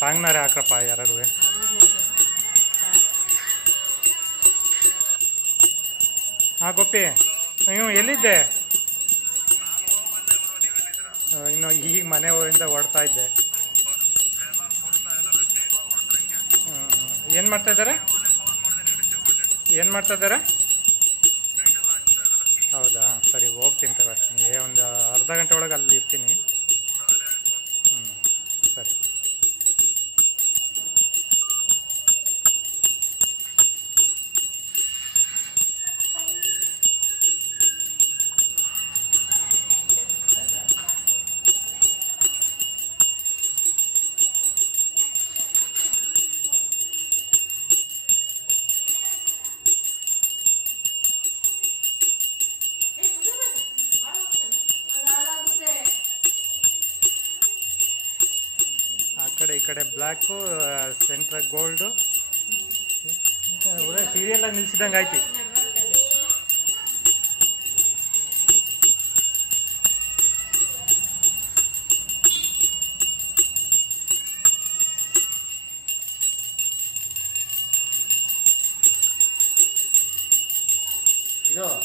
ಸಾಂಗ್ನಾರೆ ಹಾಕ್ರಪ್ಪ ಯಾರು. ಹಾಂ ಗೋಪಿ, ನೀವು ಎಲ್ಲಿದ್ದೆ? ಇನ್ನು ಈಗ ಮನೆಯಿಂದ ಹೊಡ್ತಾ ಇದ್ದೆ. ಏನು ಮಾಡ್ತಾ ಇದ್ದಾರೆ? ಏನು ಮಾಡ್ತಾ ಇದ್ದಾರೆ? ಹೌದಾ, ಸರಿ ಹೋಗ್ತೀನಿ ತಗೋ. ಒಂದು ಅರ್ಧ ಗಂಟೆ ಒಳಗೆ ಅಲ್ಲಿ ಇರ್ತೀನಿ. ಸರಿ. ಆ ಕಡೆ ಈ ಕಡೆ ಬ್ಲ್ಯಾಕು, ಸೆಂಟ್ರಾಗ ಗೋಲ್ಡು. ಒಳ್ಳೆ ಸೀರಿಯಲಾಗಿ ನಿಲ್ಸಿದಂಗೆ ಆಯ್ತು.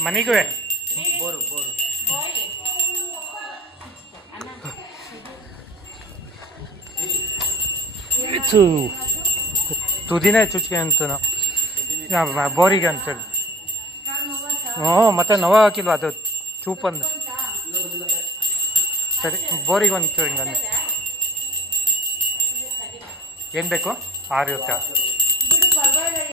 ಮನೆಗೂ ಬೋರು ಬೋರು ತುದಿನೇ ಚುಚ್ಕೆ ಅಂತ ಬೋರಿಗೆ ಅಂತೇಳಿ. ಹ್ಞೂ, ಮತ್ತೆ ನೋವು ಹಾಕಿಲ್ವ ಅದು ಚೂಪಂದು. ಸರಿ, ಬೋರಿಗೆ ಒಂದು ಹಿಂಗಂದು ಏನು ಬೇಕು? 6 ಇರುತ್ತೆ.